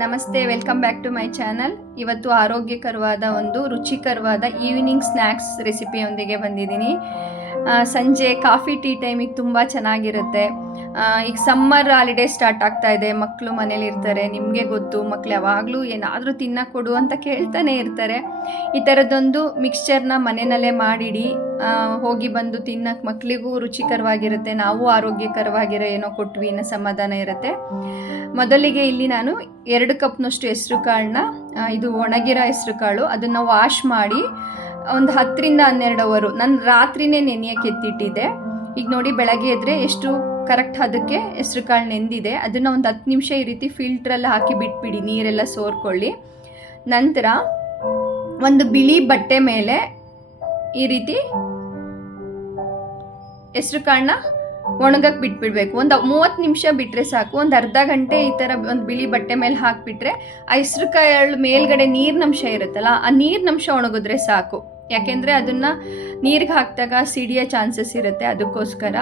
ನಮಸ್ತೆ, welcome back to my channel. ಇವತ್ತು ಆರೋಗ್ಯಕರವಾದ ಒಂದು ರುಚಿಕರವಾದ ಈವ್ನಿಂಗ್ ಸ್ನ್ಯಾಕ್ಸ್ ರೆಸಿಪಿಯೊಂದಿಗೆ ಬಂದಿದ್ದೀನಿ. ಸಂಜೆ ಕಾಫಿ ಟೀ ಟೈಮಿಗೆ ತುಂಬ ಚೆನ್ನಾಗಿರುತ್ತೆ. ಈಗ ಸಮ್ಮರ್ ಹಾಲಿಡೇ ಸ್ಟಾರ್ಟ್ ಆಗ್ತಾ ಇದೆ, ಮಕ್ಕಳು ಮನೇಲಿ ಇರ್ತಾರೆ. ನಿಮಗೆ ಗೊತ್ತು, ಮಕ್ಳು ಯಾವಾಗಲೂ ಏನಾದರೂ ತಿನ್ನಕ್ಕೆ ಕೊಡು ಅಂತ ಕೇಳ್ತಾನೆ ಇರ್ತಾರೆ. ಈ ಥರದ್ದೊಂದು ಮಿಕ್ಸ್ಚರ್ನ ಮನೆಯಲ್ಲೇ ಮಾಡಿಡಿ, ಹೋಗಿ ಬಂದು ತಿನ್ನಕ್ಕೆ ಮಕ್ಕಳಿಗೂ ರುಚಿಕರವಾಗಿರುತ್ತೆ, ನಾವು ಆರೋಗ್ಯಕರವಾಗಿರೋ ಏನೋ ಕೊಟ್ವಿ ಅನ್ನೋ ಸಮಾಧಾನ ಇರುತ್ತೆ. ಮೊದಲಿಗೆ ಇಲ್ಲಿ ನಾನು 2 ಕಪ್ನಷ್ಟು ಹೆಸರು ಕಾಳನ್ನ, ಇದು ಒಣಗಿರೋ ಹೆಸರು ಕಾಳು, ಅದನ್ನು ವಾಶ್ ಮಾಡಿ ಒಂದು 10 ರಿಂದ 12 ಅವರು ನಾನು ರಾತ್ರಿನೇ ನೆನೆಯಕ್ಕೆ ಎತ್ತಿಟ್ಟಿದ್ದೆ. ಈಗ ನೋಡಿ, ಬೆಳಗ್ಗೆ ಎದ್ರೆ ಎಷ್ಟು ಕರೆಕ್ಟ್ ಅದಕ್ಕೆ ಹೆಸರು ಕಾಳು ನೆಂದಿದೆ. ಅದನ್ನು ಒಂದು 10 ನಿಮಿಷ ಈ ರೀತಿ ಫಿಲ್ಟ್ರಲ್ಲಿ ಹಾಕಿ ಬಿಟ್ಬಿಡಿ, ನೀರೆಲ್ಲ ಸೋರ್ಕೊಳ್ಳಿ. ನಂತರ ಒಂದು ಬಿಳಿ ಬಟ್ಟೆ ಮೇಲೆ ಈ ರೀತಿ ಹೆಸರು ಕಾಳನ್ನ ಒಣಗಕ್ಕೆ ಬಿಟ್ಬಿಡ್ಬೇಕು. ಒಂದು 30 ನಿಮಿಷ ಬಿಟ್ಟರೆ ಸಾಕು. ಒಂದು ಅರ್ಧ ಗಂಟೆ ಈ ಥರ ಒಂದು ಬಿಳಿ ಬಟ್ಟೆ ಮೇಲೆ ಹಾಕಿಬಿಟ್ರೆ ಆ ಹೆಸರು ಕಾಳು ಮೇಲ್ಗಡೆ ನೀರಿನಂಶ ಇರುತ್ತಲ್ಲ, ಆ ನೀರಿನಂಶ ಒಣಗಿದ್ರೆ ಸಾಕು. ಯಾಕೆಂದರೆ ಅದನ್ನು ನೀರಿಗೆ ಹಾಕಿದಾಗ ಸಿಡಿಯೋ ಚಾನ್ಸಸ್ ಇರುತ್ತೆ, ಅದಕ್ಕೋಸ್ಕರ.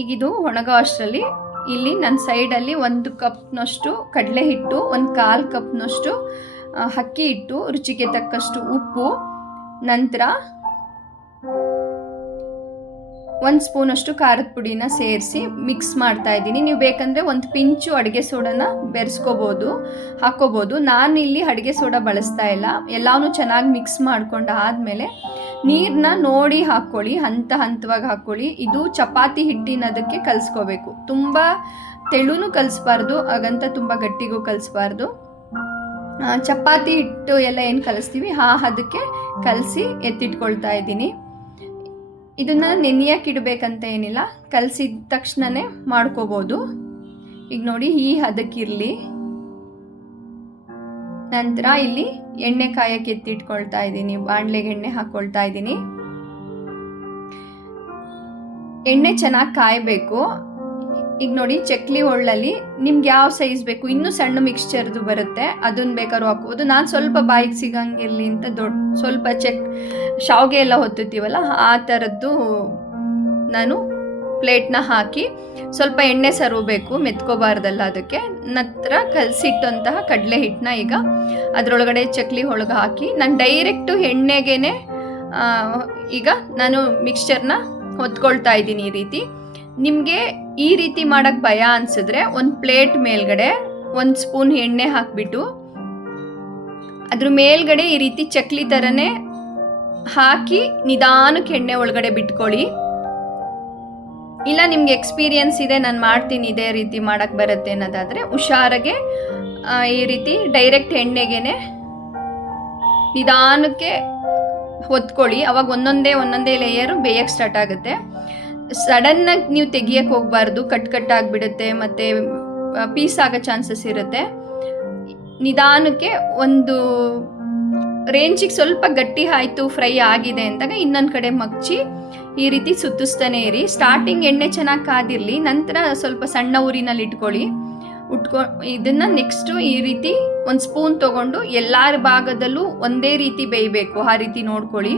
ಈಗಿದು ಒಣಗೋ ಅಷ್ಟರಲ್ಲಿ ಇಲ್ಲಿ ನನ್ನ ಸೈಡಲ್ಲಿ 1 ಕಪ್ನಷ್ಟು ಕಡಲೆ ಹಿಟ್ಟು, 1/4 ಕಪ್ನಷ್ಟು ಅಕ್ಕಿ ಹಿಟ್ಟು, ರುಚಿಗೆ ತಕ್ಕಷ್ಟು ಉಪ್ಪು, ನಂತರ 1 ಸ್ಪೂನಷ್ಟು ಖಾರದ ಪುಡಿನ ಸೇರಿಸಿ ಮಿಕ್ಸ್ ಮಾಡ್ತಾ ಇದ್ದೀನಿ. ನೀವು ಬೇಕಂದರೆ 1 ಪಿಂಚು ಅಡುಗೆ ಸೋಡಾನ ಹಾಕೋಬೋದು. ನಾನು ಇಲ್ಲಿ ಅಡುಗೆ ಸೋಡಾ ಬಳಸ್ತಾ ಇಲ್ಲ. ಎಲ್ಲವೂ ಚೆನ್ನಾಗಿ ಮಿಕ್ಸ್ ಮಾಡ್ಕೊಂಡು ಆದಮೇಲೆ ನೀರನ್ನ ನೋಡಿ ಹಾಕ್ಕೊಳ್ಳಿ, ಹಂತವಾಗಿ ಹಾಕ್ಕೊಳ್ಳಿ. ಇದು ಚಪಾತಿ ಹಿಟ್ಟಿನದಕ್ಕೆ ಕಲಿಸ್ಕೋಬೇಕು. ತುಂಬ ತೆಳುನೂ ಕಲಿಸ್ಬಾರ್ದು, ಹಾಗಂತ ತುಂಬ ಗಟ್ಟಿಗೂ ಕಲಿಸ್ಬಾರ್ದು. ಚಪಾತಿ ಹಿಟ್ಟು ಎಲ್ಲ ಏನು ಕಲಿಸ್ತೀವಿ ಅದಕ್ಕೆ ಕಲಸಿ ಎತ್ತಿಟ್ಕೊಳ್ತಾ ಇದ್ದೀನಿ. ಇದನ್ನು ನೆನೆಯಕ್ಕೆ ಇಡಬೇಕಂತ ಏನಿಲ್ಲ, ಕಲಸಿದ ತಕ್ಷಣವೇ ಮಾಡ್ಕೋಬೋದು. ಈಗ ನೋಡಿ, ಈ ಹದಕ್ಕಿರಲಿ. ನಂತರ ಇಲ್ಲಿ ಎಣ್ಣೆ ಕಾಯಕ್ಕೆ ಎತ್ತಿಟ್ಕೊಳ್ತಾ ಇದ್ದೀನಿ, ಬಾಣಲೆಗೆ ಎಣ್ಣೆ ಹಾಕ್ಕೊಳ್ತಾ ಇದ್ದೀನಿ. ಎಣ್ಣೆ ಚೆನ್ನಾಗಿ ಕಾಯಬೇಕು. ಈಗ ನೋಡಿ, ಚಕ್ಲಿ ಒಳ್ಳಲ್ಲಿ ನಿಮ್ಗೆ ಯಾವ ಸೈಜ್ ಬೇಕು, ಇನ್ನೂ ಸಣ್ಣ ಮಿಕ್ಸ್ಚರ್ದು ಬರುತ್ತೆ, ಅದನ್ನು ಬೇಕಾದ್ರೂ ಹಾಕ್ಬೋದು. ನಾನು ಸ್ವಲ್ಪ ಬಾಯಿಗೆ ಸಿಗಂಗಿರಲಿ ಅಂತ ಸ್ವಲ್ಪ ಶಾವಿಗೆ ಎಲ್ಲ ಹೊತ್ತುತ್ತೀವಲ್ಲ, ಆ ಥರದ್ದು ನಾನು ಪ್ಲೇಟ್ನ ಹಾಕಿ ಸ್ವಲ್ಪ ಎಣ್ಣೆ ಸರಬೇಕು, ಮೆತ್ಕೋಬಾರ್ದಲ್ಲ ಅದಕ್ಕೆ. ನಂತರ ಕಲಸಿಟ್ಟಂತಹ ಕಡಲೆ ಹಿಟ್ಟನ್ನ ಈಗ ಅದರೊಳಗಡೆ ಚಕ್ಲಿ ಒಳಗೆ ಹಾಕಿ ನಾನು ಡೈರೆಕ್ಟು ಎಣ್ಣೆಗೇನೆ ಈಗ ನಾನು ಮಿಕ್ಸ್ಚರ್ನ ಹೊತ್ಕೊಳ್ತಾ ಇದ್ದೀನಿ. ಈ ರೀತಿ ನಿಮಗೆ ಈ ರೀತಿ ಮಾಡೋಕ್ಕೆ ಭಯ ಅನಿಸಿದ್ರೆ ಒಂದು ಪ್ಲೇಟ್ ಮೇಲ್ಗಡೆ 1 ಸ್ಪೂನ್ ಎಣ್ಣೆ ಹಾಕಿಬಿಟ್ಟು ಅದ್ರ ಮೇಲ್ಗಡೆ ಈ ರೀತಿ ಚಕ್ಲಿ ಥರನೇ ಹಾಕಿ ನಿಧಾನಕ್ಕೆ ಎಣ್ಣೆ ಒಳಗಡೆ ಬಿಟ್ಕೊಳ್ಳಿ. ಇಲ್ಲ ನಿಮ್ಗೆ ಎಕ್ಸ್ಪೀರಿಯನ್ಸ್ ಇದೆ, ನಾನು ಮಾಡ್ತೀನಿ ಇದೇ ರೀತಿ ಮಾಡೋಕ್ಕೆ ಬರುತ್ತೆ ಅನ್ನೋದಾದರೆ ಹುಷಾರಾಗೆ ಈ ರೀತಿ ಡೈರೆಕ್ಟ್ ಎಣ್ಣೆಗೇನೆ ನಿಧಾನಕ್ಕೆ ಹೊತ್ಕೊಳ್ಳಿ. ಅವಾಗ ಒಂದೊಂದೇ ಲೇಯರು ಬೇಯಕ್ಕೆ ಸ್ಟಾರ್ಟ್ ಆಗುತ್ತೆ. ಸಡನ್ನಾಗಿ ನೀವು ತೆಗಿಯಕ್ಕೆ ಹೋಗಬಾರ್ದು, ಕಟ್ಟಾಗಿಬಿಡುತ್ತೆ, ಮತ್ತು ಪೀಸ್ ಆಗೋ ಚಾನ್ಸಸ್ ಇರುತ್ತೆ. ನಿಧಾನಕ್ಕೆ ಒಂದು ರೇಂಜಿಗೆ ಸ್ವಲ್ಪ ಗಟ್ಟಿ ಆಯಿತು, ಫ್ರೈ ಆಗಿದೆ ಅಂದಾಗ ಇನ್ನೊಂದು ಕಡೆ ಮಗ್ಚಿ ಈ ರೀತಿ ಸುತ್ತಿಸ್ತಾನೆ ಇರಿ. ಸ್ಟಾರ್ಟಿಂಗ್ ಎಣ್ಣೆ ಚೆನ್ನಾಗಿ ಕಾದಿರಲಿ, ನಂತರ ಸ್ವಲ್ಪ ಸಣ್ಣ ಉರಿನಲ್ಲಿ ಇಟ್ಕೊಳ್ಳಿ. ಇದನ್ನು ನೆಕ್ಸ್ಟು ಈ ರೀತಿ 1 ಸ್ಪೂನ್ ತೊಗೊಂಡು ಎಲ್ಲರ ಭಾಗದಲ್ಲೂ ಒಂದೇ ರೀತಿ ಬೇಯಬೇಕು, ಆ ರೀತಿ ನೋಡ್ಕೊಳ್ಳಿ.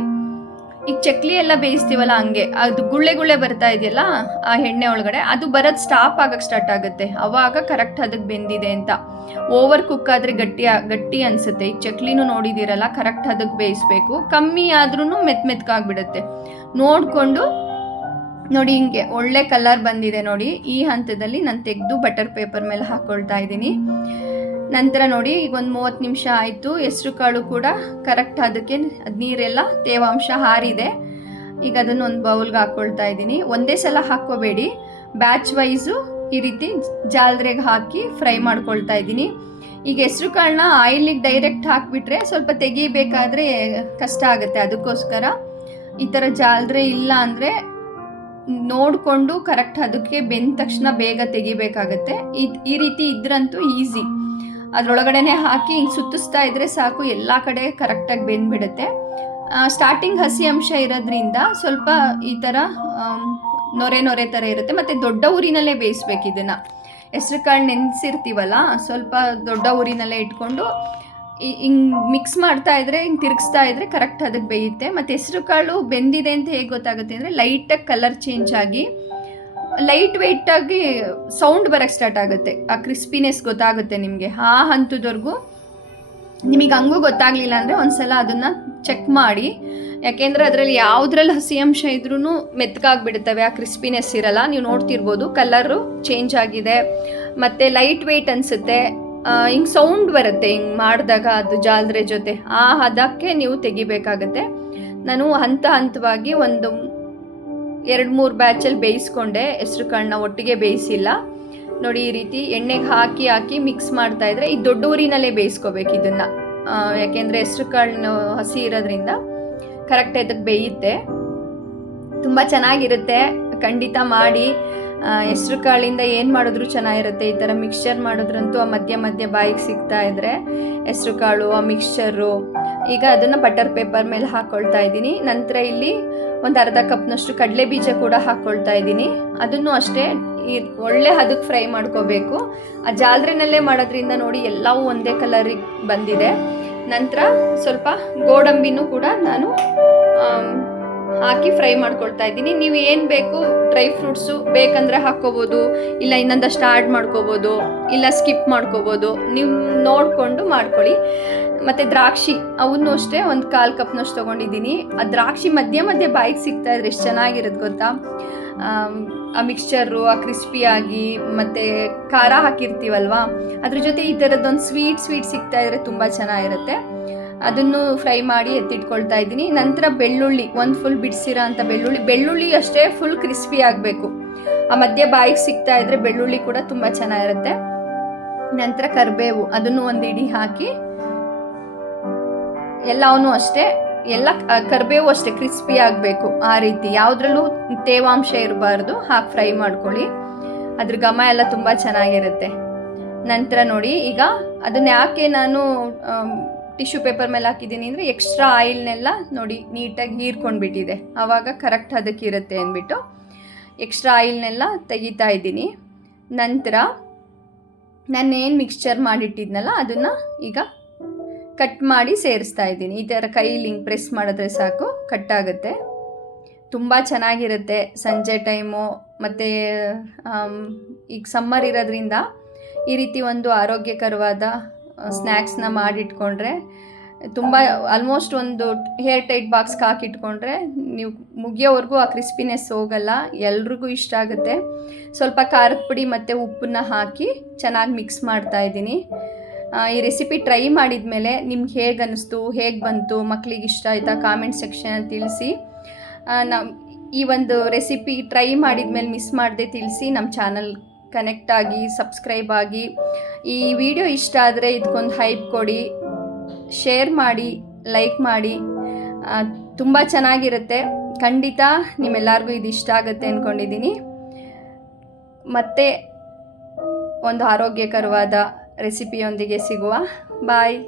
ಈಗ ಚಕ್ಲಿ ಎಲ್ಲ ಬೇಯಿಸ್ತೀವಲ್ಲ, ಹಂಗೆ ಅದು ಗುಳ್ಳೆ ಬರ್ತಾ ಇದೆಯಲ್ಲ ಆ ಎಣ್ಣೆ ಒಳಗಡೆ, ಅದು ಬರೋದು ಸ್ಟಾಪ್ ಆಗಕ್ಕೆ ಸ್ಟಾರ್ಟ್ ಆಗುತ್ತೆ. ಅವಾಗ ಕರೆಕ್ಟ್ ಅದಕ್ಕೆ ಬೆಂದಿದೆ ಅಂತ. ಓವರ್ ಕುಕ್ ಆದರೆ ಗಟ್ಟಿ ಅನಿಸುತ್ತೆ. ಈಗ ಚಕ್ಲಿನೂ ನೋಡಿದ್ದೀರಲ್ಲ, ಕರೆಕ್ಟ್ ಅದಕ್ಕೆ ಬೇಯಿಸ್ಬೇಕು. ಕಮ್ಮಿ ಆದ್ರೂ ಮೆತ್ಕಾಗ್ಬಿಡುತ್ತೆ. ನೋಡಿಕೊಂಡು ನೋಡಿ, ಹಿಂಗೆ ಒಳ್ಳೆ ಕಲರ್ ಬಂದಿದೆ ನೋಡಿ. ಈ ಹಂತದಲ್ಲಿ ನಾನು ತೆಗೆದು ಬಟರ್ ಪೇಪರ್ ಮೇಲೆ ಹಾಕ್ಕೊಳ್ತಾ ಇದ್ದೀನಿ. ನಂತರ ನೋಡಿ, ಈಗ ಒಂದು 30 ನಿಮಿಷ ಆಯಿತು. ಹೆಸರು ಕಾಳು ಕೂಡ ಕರೆಕ್ಟ್ ಅದಕ್ಕೆ ನೀರೆಲ್ಲ ತೇವಾಂಶ ಹಾರಿದೆ. ಈಗ ಅದನ್ನು ಒಂದು ಬೌಲ್ಗೆ ಹಾಕ್ಕೊಳ್ತಾ ಇದ್ದೀನಿ. ಒಂದೇ ಸಲ ಹಾಕ್ಕೋಬೇಡಿ, ಬ್ಯಾಚ್ ವೈಸು ಈ ರೀತಿ ಜಾಲರೆಗೆ ಹಾಕಿ ಫ್ರೈ ಮಾಡ್ಕೊಳ್ತಾ ಇದ್ದೀನಿ. ಈಗ ಹೆಸರು ಕಾಳನ್ನ ಆಯಿಲಿಗೆ ಡೈರೆಕ್ಟ್ ಹಾಕಿಬಿಟ್ರೆ ಸ್ವಲ್ಪ ತೆಗಿಬೇಕಾದ್ರೆ ಕಷ್ಟ ಆಗುತ್ತೆ. ಅದಕ್ಕೋಸ್ಕರ ಈ ಥರ ಜಾಲರೆ ಇಲ್ಲ ಅಂದರೆ ನೋಡಿಕೊಂಡು ಕರೆಕ್ಟ್ ಅದಕ್ಕೆ ಬೆಂದ ತಕ್ಷಣ ಬೇಗ ತೆಗಿಬೇಕಾಗತ್ತೆ. ಈ ರೀತಿ ಇದ್ರಂತೂ ಈಸಿ. ಅದರೊಳಗಡೆ ಹಾಕಿ ಹಿಂಗೆ ಸುತ್ತಿಸ್ತಾ ಇದ್ರೆ ಸಾಕು, ಎಲ್ಲ ಕಡೆ ಕರೆಕ್ಟಾಗಿ ಬೆಂದ್ಬಿಡುತ್ತೆ. ಸ್ಟಾರ್ಟಿಂಗ್ ಹಸಿ ಅಂಶ ಇರೋದ್ರಿಂದ ಸ್ವಲ್ಪ ಈ ಥರ ನೊರೆ ಥರ ಇರುತ್ತೆ. ಮತ್ತು ದೊಡ್ಡ ಊರಿನಲ್ಲೇ ಬೇಯಿಸ್ಬೇಕು ಇದನ್ನು. ಹೆಸರು ಕಾಳು ನೆನೆಸಿರ್ತೀವಲ್ಲ, ಸ್ವಲ್ಪ ದೊಡ್ಡ ಊರಿನಲ್ಲೇ ಇಟ್ಕೊಂಡು ಹಿಂಗೆ ಮಿಕ್ಸ್ ಮಾಡ್ತಾ ಇದ್ರೆ, ಹಿಂಗೆ ತಿರುಗಿಸ್ತಾ ಇದ್ರೆ ಕರೆಕ್ಟ್ ಅದಕ್ಕೆ ಬೇಯುತ್ತೆ. ಮತ್ತು ಹೆಸರು ಕಾಳು ಬೆಂದಿದೆ ಅಂತ ಹೇಗೆ ಗೊತ್ತಾಗುತ್ತೆ ಅಂದರೆ ಲೈಟಾಗಿ ಕಲರ್ ಚೇಂಜ್ ಆಗಿ ಲೈಟ್ ವೆಯ್ಟಾಗಿ ಸೌಂಡ್ ಬರೋಕ್ಕೆ ಸ್ಟಾರ್ಟ್ ಆಗುತ್ತೆ, ಆ ಕ್ರಿಸ್ಪಿನೆಸ್ ಗೊತ್ತಾಗುತ್ತೆ ನಿಮಗೆ. ಆ ಹಂತದವರೆಗೂ ನಿಮಗೆ ಹಂಗೂ ಗೊತ್ತಾಗಲಿಲ್ಲ ಅಂದರೆ ಒಂದ್ಸಲ ಅದನ್ನು ಚೆಕ್ ಮಾಡಿ, ಯಾಕೆಂದರೆ ಅದರಲ್ಲಿ ಯಾವುದ್ರಲ್ಲಿ ಹಸಿ ಅಂಶ ಇದ್ರೂ ಮೆತ್ತಗಾಗ್ಬಿಡುತ್ತವೆ, ಆ ಕ್ರಿಸ್ಪಿನೆಸ್ ಇರಲ್ಲ. ನೀವು ನೋಡ್ತಿರ್ಬೋದು ಕಲರು ಚೇಂಜ್ ಆಗಿದೆ, ಮತ್ತು ಲೈಟ್ ವೆಯ್ಟ್ ಅನಿಸುತ್ತೆ, ಹಿಂಗೆ ಸೌಂಡ್ ಬರುತ್ತೆ ಹಿಂಗೆ ಮಾಡಿದಾಗ ಅದು ಜಾಲರೆ ಜೊತೆ. ಆ ಹದಕ್ಕೆ ನೀವು ತೆಗಿಬೇಕಾಗತ್ತೆ. ನಾನು ಹಂತವಾಗಿ ಒಂದು 2-3 ಬ್ಯಾಚಲ್ಲಿ ಬೇಯಿಸ್ಕೊಂಡೆ, ಹೆಸ್ರು ಕಾಳನ್ನ ಒಟ್ಟಿಗೆ ಬೇಯಿಸಿಲ್ಲ ನೋಡಿ. ಈ ರೀತಿ ಎಣ್ಣೆಗೆ ಹಾಕಿ ಮಿಕ್ಸ್ ಮಾಡ್ತಾಯಿದ್ರೆ ಈ ದೊಡ್ಡ ಊರಿನಲ್ಲೇ ಬೇಯಿಸ್ಕೋಬೇಕು ಇದನ್ನು, ಯಾಕೆಂದರೆ ಹೆಸ್ರು ಕಾಳನ್ನ ಹಸಿ ಇರೋದ್ರಿಂದ ಕರೆಕ್ಟ್ ಅದಕ್ಕೆ ಬೇಯುತ್ತೆ. ತುಂಬ ಚೆನ್ನಾಗಿರುತ್ತೆ, ಖಂಡಿತ ಮಾಡಿ. ಹೆಸ್ರು ಕಾಳಿಂದ ಏನು ಮಾಡಿದ್ರು ಚೆನ್ನಾಗಿರುತ್ತೆ. ಈ ಥರ ಮಿಕ್ಸ್ಚರ್ ಮಾಡಿದ್ರಂತೂ ಆ ಮಧ್ಯೆ ಬಾಯಿಗೆ ಸಿಗ್ತಾ ಇದ್ದರೆ ಹೆಸ್ರು ಕಾಳು ಆ ಮಿಕ್ಸ್ಚರು. ಈಗ ಅದನ್ನು ಬಟರ್ ಪೇಪರ್ ಮೇಲೆ ಹಾಕ್ಕೊಳ್ತಾ ಇದ್ದೀನಿ. ನಂತರ ಇಲ್ಲಿ ಒಂದು ಅರ್ಧ ಕಪ್ನಷ್ಟು ಕಡಲೆ ಬೀಜ ಕೂಡ ಹಾಕ್ಕೊಳ್ತಾ ಇದ್ದೀನಿ. ಅದನ್ನು ಅಷ್ಟೇ ಒಳ್ಳೆ ಹದಕ್ಕೆ ಫ್ರೈ ಮಾಡ್ಕೋಬೇಕು. ಆ ಜಾಲರಿನಲ್ಲೇ ಮಾಡೋದ್ರಿಂದ ನೋಡಿ ಎಲ್ಲವೂ ಒಂದೇ ಕಲರಿಗೆ ಬಂದಿದೆ. ನಂತರ ಸ್ವಲ್ಪ ಗೋಡಂಬಿನೂ ಕೂಡ ನಾನು ಹಾಕಿ ಫ್ರೈ ಮಾಡ್ಕೊಳ್ತಾ ಇದ್ದೀನಿ. ನೀವು ಏನು ಬೇಕು ಡ್ರೈ ಫ್ರೂಟ್ಸು ಬೇಕಂದರೆ ಹಾಕ್ಕೋಬೋದು, ಇಲ್ಲ ಇನ್ನೊಂದಷ್ಟು ಆ್ಯಡ್ ಮಾಡ್ಕೋಬೋದು, ಇಲ್ಲ ಸ್ಕಿಪ್ ಮಾಡ್ಕೋಬೋದು, ನೀವು ನೋಡಿಕೊಂಡು ಮಾಡ್ಕೊಳ್ಳಿ. ಮತ್ತು ದ್ರಾಕ್ಷಿ ಅವನ್ನು ಅಷ್ಟೇ ಒಂದು 1/4 ಕಪ್ನಷ್ಟು ತೊಗೊಂಡಿದ್ದೀನಿ. ಆ ದ್ರಾಕ್ಷಿ ಮಧ್ಯೆ ಬಾಯಿಗೆ ಸಿಗ್ತಾ ಇದ್ರೆ ಎಷ್ಟು ಚೆನ್ನಾಗಿರುತ್ತೆ ಗೊತ್ತಾ. ಆ ಮಿಕ್ಸ್ಚರು ಆ ಕ್ರಿಸ್ಪಿಯಾಗಿ ಮತ್ತು ಖಾರ ಹಾಕಿರ್ತೀವಲ್ವ, ಅದ್ರ ಜೊತೆ ಈ ಥರದ್ದೊಂದು ಸ್ವೀಟ್ ಸಿಗ್ತಾ ಇದ್ರೆ ತುಂಬ ಚೆನ್ನಾಗಿರುತ್ತೆ. ಅದನ್ನು ಫ್ರೈ ಮಾಡಿ ಎತ್ತಿಟ್ಕೊಳ್ತಾ ಇದ್ದೀನಿ. ನಂತರ ಬೆಳ್ಳುಳ್ಳಿ, ಒಂದು ಫುಲ್ ಬಿಡಿಸಿರೋ ಅಂಥ ಬೆಳ್ಳುಳ್ಳಿ ಅಷ್ಟೇ ಫುಲ್ ಕ್ರಿಸ್ಪಿ ಆಗಬೇಕು. ಆ ಮಧ್ಯೆ ಬಾಯಿಗೆ ಸಿಗ್ತಾ ಇದ್ರೆ ಬೆಳ್ಳುಳ್ಳಿ ಕೂಡ ತುಂಬ ಚೆನ್ನಾಗಿರುತ್ತೆ. ನಂತರ ಕರಿಬೇವು, ಅದನ್ನು ಒಂದು ಇಡಿ ಹಾಕಿ ಎಲ್ಲವೂ ಅಷ್ಟೇ, ಎಲ್ಲ ಕರಿಬೇವು ಅಷ್ಟೇ ಕ್ರಿಸ್ಪಿ ಆಗಬೇಕು. ಆ ರೀತಿ ಯಾವುದ್ರಲ್ಲೂ ತೇವಾಂಶ ಇರಬಾರ್ದು, ಹಾಕಿ ಫ್ರೈ ಮಾಡ್ಕೊಳ್ಳಿ. ಅದ್ರ ಘಮ ಎಲ್ಲ ತುಂಬ ಚೆನ್ನಾಗಿರುತ್ತೆ. ನಂತರ ನೋಡಿ, ಈಗ ಅದನ್ನ ಯಾಕೆ ನಾನು ಟಿಶ್ಯೂ ಪೇಪರ್ ಮೇಲೆ ಹಾಕಿದ್ದೀನಿ ಅಂದರೆ ಎಕ್ಸ್ಟ್ರಾ ಆಯಿಲ್ನೆಲ್ಲ ನೋಡಿ ನೀಟಾಗಿ ಹೀರ್ಕೊಂಡ್ಬಿಟ್ಟಿದೆ, ಆವಾಗ ಕರೆಕ್ಟ್ ಅದಕ್ಕಿರುತ್ತೆ ಅಂದ್ಬಿಟ್ಟು ಎಕ್ಸ್ಟ್ರಾ ಆಯಿಲ್ನೆಲ್ಲ ತೆಗಿತಾ ಇದ್ದೀನಿ. ನಂತರ ನಾನೇನು ಮಿಕ್ಸ್ಚರ್ ಮಾಡಿಟ್ಟಿದ್ನಲ್ಲ ಅದನ್ನು ಈಗ ಕಟ್ ಮಾಡಿ ಸೇರಿಸ್ತಾ ಇದ್ದೀನಿ. ಈ ಥರ ಕೈಲಿ ಹಿಂಗೆ ಪ್ರೆಸ್ ಮಾಡಿದ್ರೆ ಸಾಕು, ಕಟ್ಟಾಗುತ್ತೆ. ತುಂಬ ಚೆನ್ನಾಗಿರುತ್ತೆ ಸಂಜೆ ಟೈಮು. ಮತ್ತು ಈಗ ಸಮ್ಮರ್ ಇರೋದ್ರಿಂದ ಈ ರೀತಿ ಒಂದು ಆರೋಗ್ಯಕರವಾದ ಸ್ನ್ಯಾಕ್ಸ್ನ ಮಾಡಿಟ್ಕೊಂಡ್ರೆ ತುಂಬ, ಆಲ್ಮೋಸ್ಟ್ ಒಂದು ಹೇರ್ ಟೈಟ್ ಬಾಕ್ಸ್ಗೆ ಹಾಕಿಟ್ಕೊಂಡ್ರೆ ನೀವು ಮುಗಿಯೋವರೆಗೂ ಆ ಕ್ರಿಸ್ಪಿನೆಸ್ ಹೋಗಲ್ಲ, ಎಲ್ರಿಗೂ ಇಷ್ಟ ಆಗುತ್ತೆ. ಸ್ವಲ್ಪ ಖಾರದ ಪುಡಿ ಮತ್ತು ಉಪ್ಪನ್ನ ಹಾಕಿ ಚೆನ್ನಾಗಿ ಮಿಕ್ಸ್ ಮಾಡ್ತಾಯಿದ್ದೀನಿ. ಈ ರೆಸಿಪಿ ಟ್ರೈ ಮಾಡಿದ ಮೇಲೆ ನಿಮ್ಗೆ ಹೇಗೆ ಅನ್ನಿಸ್ತು, ಹೇಗೆ ಬಂತು, ಮಕ್ಕಳಿಗೆ ಇಷ್ಟ ಆಯಿತಾ ಕಾಮೆಂಟ್ ಸೆಕ್ಷನಲ್ಲಿ ತಿಳಿಸಿ. ಈ ಒಂದು ರೆಸಿಪಿ ಟ್ರೈ ಮಾಡಿದ ಮೇಲೆ ಮಿಸ್ ಮಾಡದೆ ತಿಳಿಸಿ. ನಮ್ಮ ಚಾನಲ್ ಕನೆಕ್ಟ್ ಆಗಿ ಸಬ್ಸ್ಕ್ರೈಬ್ ಆಗಿ. ಈ ವಿಡಿಯೋ ಇಷ್ಟ ಆದರೆ ಇದಕ್ಕೊಂದು ಹೈಪ್ ಕೊಡಿ, ಶೇರ್ ಮಾಡಿ, ಲೈಕ್ ಮಾಡಿ. ತುಂಬ ಚೆನ್ನಾಗಿರುತ್ತೆ, ಖಂಡಿತ ನಿಮ್ಮೆಲ್ಲರಿಗೂ ಇದು ಇಷ್ಟ ಆಗುತ್ತೆ ಅಂದ್ಕೊಂಡಿದ್ದೀನಿ. ಮತ್ತೆ ಒಂದು ಆರೋಗ್ಯಕರವಾದ ರೆಸಿಪಿಯೊಂದಿಗೆ ಸಿಗುವ. ಬಾಯ್.